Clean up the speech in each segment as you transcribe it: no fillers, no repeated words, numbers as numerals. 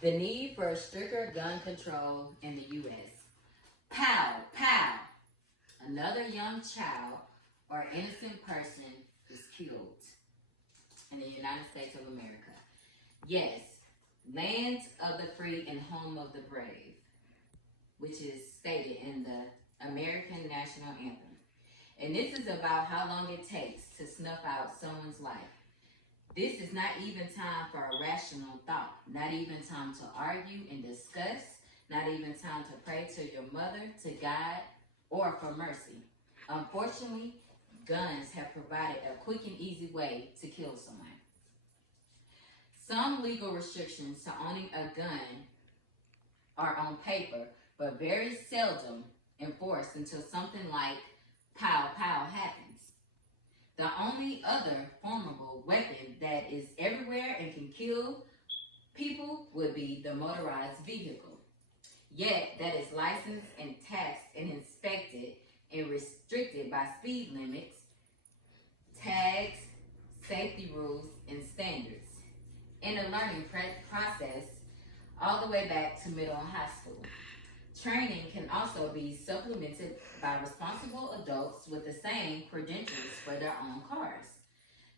The need for stricter gun control in the U.S. Pow, pow. Another young child or innocent person is killed in the United States of America. Yes, land of the free and home of the brave, which is stated in the American National Anthem. And this is about how long it takes to snuff out someone's life. This is not even time for a rational thought, not even time to argue and discuss, not even time to pray to your mother, to God, or for mercy. Unfortunately, guns have provided a quick and easy way to kill someone. Some legal restrictions to owning a gun are on paper, but very seldom enforced until something like pow pow happens. The only other formidable weapon that is everywhere and can kill people would be the motorized vehicle. Yet that is licensed and taxed and inspected and restricted by speed limits, tags, safety rules, and standards. In a learning process all the way back to middle and high school. Training can also be supplemented by responsible adults with the same credentials for their own cars.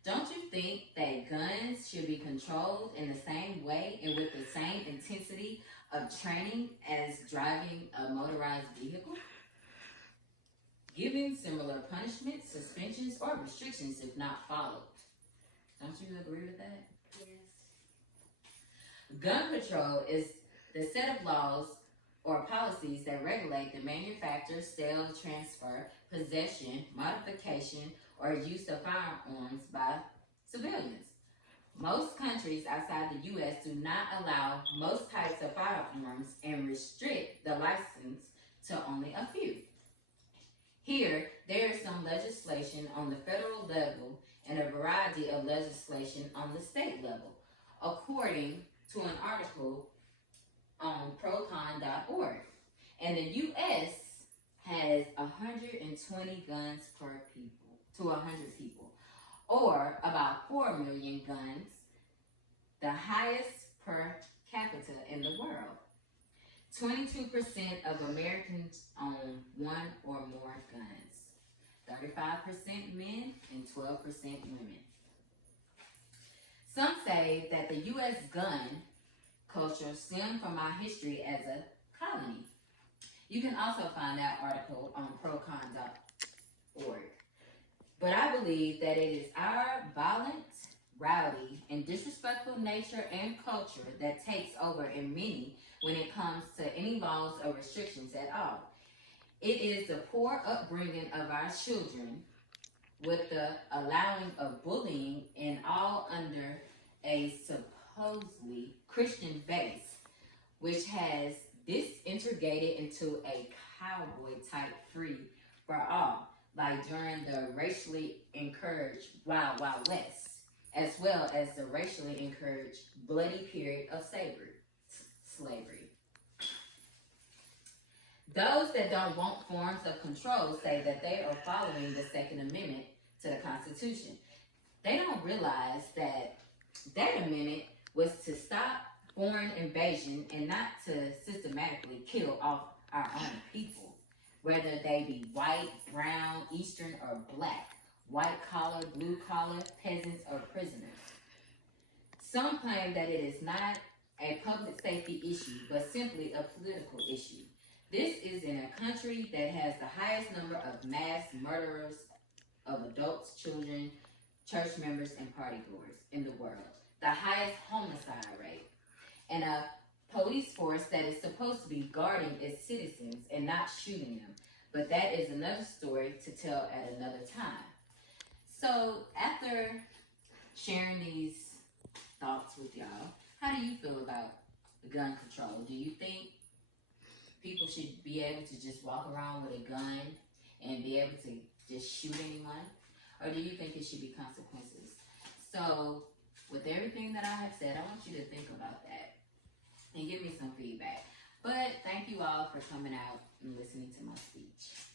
Don't you think that guns should be controlled in the same way and with the same intensity of training as driving a motorized vehicle? Giving similar punishments, suspensions, or restrictions if not followed. Don't you agree with that? Yes. Gun control is the set of laws or policies that regulate the manufacture, sale, transfer, possession, modification, or use of firearms by civilians. Most countries outside the U.S. do not allow most types of firearms and restrict the license to only a few. Here, there is some legislation on the federal level and a variety of legislation on the state level, according to an article on procon.org. And the U.S. has 120 guns per people, to 100 people, or about 4 million guns, the highest per capita in the world. 22% of Americans own one or more guns, 35% men and 12% women. Some say that the U.S. gun culture stemmed from our history as a colony. You can also find that article on procon.org. But I believe that it is our violent, rowdy, and disrespectful nature and culture that takes over in many when it comes to any laws or restrictions at all. It is the poor upbringing of our children with the allowing of bullying and all under a supposedly Christian base, which has disintegrated into a cowboy type free for all, like during the racially encouraged Wild Wild West, as well as the racially encouraged bloody period of slavery. Those that don't want forms of control say that they are following the Second Amendment to the Constitution. They don't realize that that amendment was to stop foreign invasion and not to systematically kill off our own people, whether they be white, brown, Eastern, or black, white collar, blue collar, peasants, or prisoners. Some claim that it is not a public safety issue, but simply a political issue. This is in a country that has the highest number of mass murderers of adults, children, church members, and party goers in the world, the highest homicide rate, and a police force that is supposed to be guarding its citizens and not shooting them. But that is another story to tell at another time. So after sharing these thoughts with y'all, how do you feel about gun control? Do you think people should be able to just walk around with a gun and be able to just shoot anyone? Or do you think it should be consequences? So with everything that I have said, I want you to think about that and give me some feedback. But thank you all for coming out and listening to my speech.